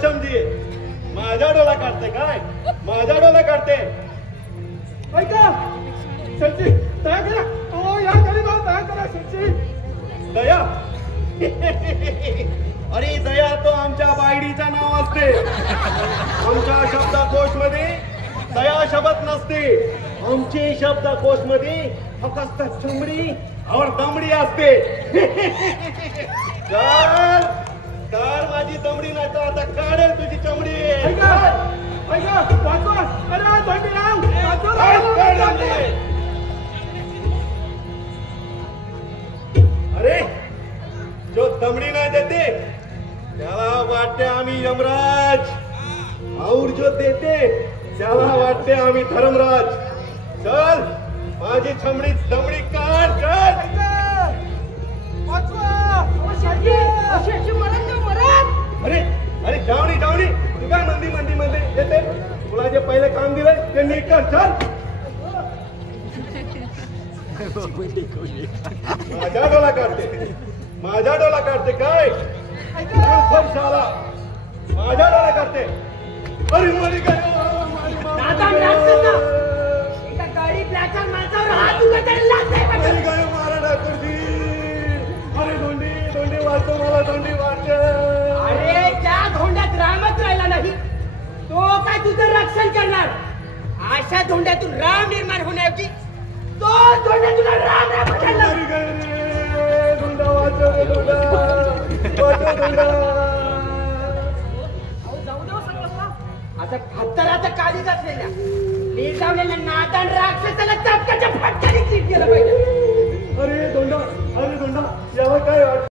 समजी माझा डोला काढते काय माझा डोला काढते ऐका सरची दया करा ओ या गरीबावर दया करा सरची दया अरे दया तो आमच्या बायडीचं नाव असते आमच्या शब्दकोश मध्ये दया शब्द नसते आमचे शब्दकोश मध्ये फक्त चमडी और दमडी असते तर माझी दमडी नाही तर आता काढेल तुझी चमडी ऐका वाचवा अरे धोंडीराव वाचवा अरे जो दमडी नाही देते त्याला वाटते आम्ही यमराज और जो देते त्याला वाटते आम्ही धर्मराज चल माझी छमडी दमडी काढ चल अरे अरे जावणी जावणी तू काय मंदी देते तुला जे पहिले काम दिलंय ते नीट कर चल माझा डोला काढते काय साला माझा डोला काढते अरे मरी अरे धोंडी वाचतो मला धोंडी वाचते अरे त्या धोंड्यात रामच राहिला नाही तो काय तुझं रक्षण करणार अशा धोंड्यातून राम निर्माण होण्याची तो धोंड्यातून राम आता खतराचं काळीच असलेल्या निर्जावलेल्या नादान राक्षसाला चपकाच्या फटक्याने क्लिक केलं पाहिजे अरे धोंडा यावर काय